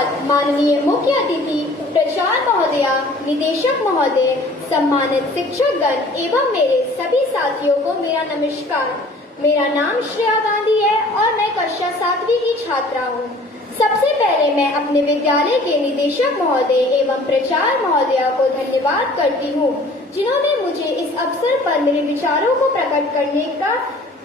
बाद माननीय मुख्य अतिथि प्रचार महोदया, निदेशक महोदय, सम्मानित शिक्षकगण एवं मेरे सभी साथियों को मेरा नमस्कार। मेरा नाम श्रेया गांधी है और मैं कक्षा 7वीं की छात्रा हूँ। सबसे पहले मैं अपने विद्यालय के निदेशक महोदय एवं प्रचार महोदया को धन्यवाद करती हूँ, जिन्होंने मुझे इस अवसर पर मेरे विचारों को प्रकट करने का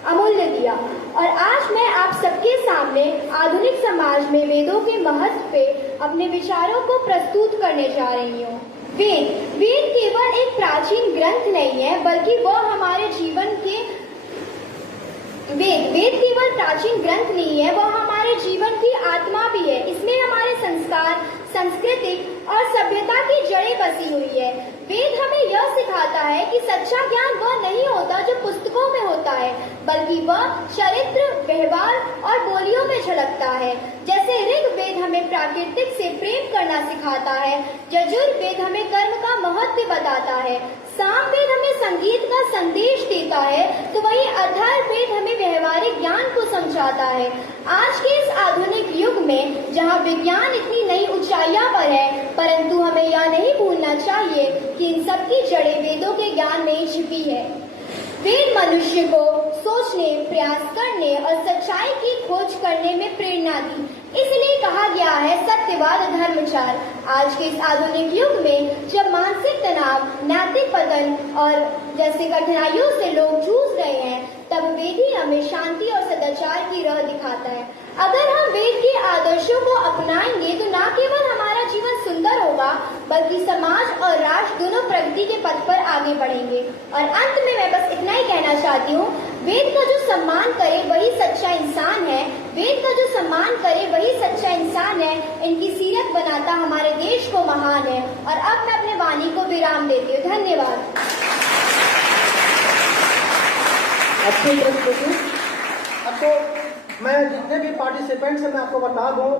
अमूल्य दिया। और आज मैं आप सबके सामने आधुनिक समाज में वेदों के महत्व पे अपने विचारों को प्रस्तुत करने जा रही हूँ। वेद केवल एक प्राचीन ग्रंथ नहीं है, बल्कि वह हमारे जीवन के वेद केवल प्राचीन ग्रंथ नहीं है, वह हमारे जीवन की आत्मा भी है। इसमें हमारे संस्कार, संस्कृति और सभ्यता की जड़ें बसी हुई है। वेद हमें यह सिखाता है कि सच्चा ज्ञान वह नहीं होता जो पुस्तकों में होता है, बल्कि वह चरित्र, व्यवहार और बोलियों में झलकता है। जैसे ऋग्वेद हमें प्राकृतिक से प्रेम करना सिखाता है, यजुर्वेद हमें कर्म का महत्व बताता है, सामवेद हमें संगीत का संदेश देता है, तो वहीं अथर्ववेद हमें व्यवहारिक ज्ञान को समझाता है। आज के इस आधुनिक युग में जहाँ विज्ञान इतनी नई ऊंचाइयों पर है, परंतु हमें यह नहीं भूलना चाहिए कि इन सब की जड़ें वेदों के ज्ञान में ही छिपी है। वेद मनुष्य को सोचने, प्रयास करने और सच्चाई की खोज करने में प्रेरणा दी। इसलिए कहा गया है सत्यवाद धर्मचार। आज के इस आधुनिक युग में जब मानसिक तनाव, नैतिक पतन और जैसे कठिनाइयों से लोग जूझ रहे हैं, तब वेद ही हमें शांति और सदाचार की राह दिखाता है। अगर हम वेद के आदर्शों को अपनाएंगे तो न केवल हमारा जीवन सुंदर होगा, बल्कि समाज और राष्ट्र दोनों प्रगति के पथ पर आगे बढ़ेंगे। और अंत में मैं बस इतना ही कहना चाहती हूँ, वेद का जो सम्मान करे वही सच्चा इंसान है। वेद का जो सम्मान करे वही सच्चा इंसान है। इनकी सीरत बनाता हमारे देश को महान है। और अब मैं अपने वाणी को विराम देती हूँ। धन्यवाद। अच्छी प्रस्तुति। अब तो मैं जितने भी पार्टिसिपेंट्स हैं मैं आपको बता दूं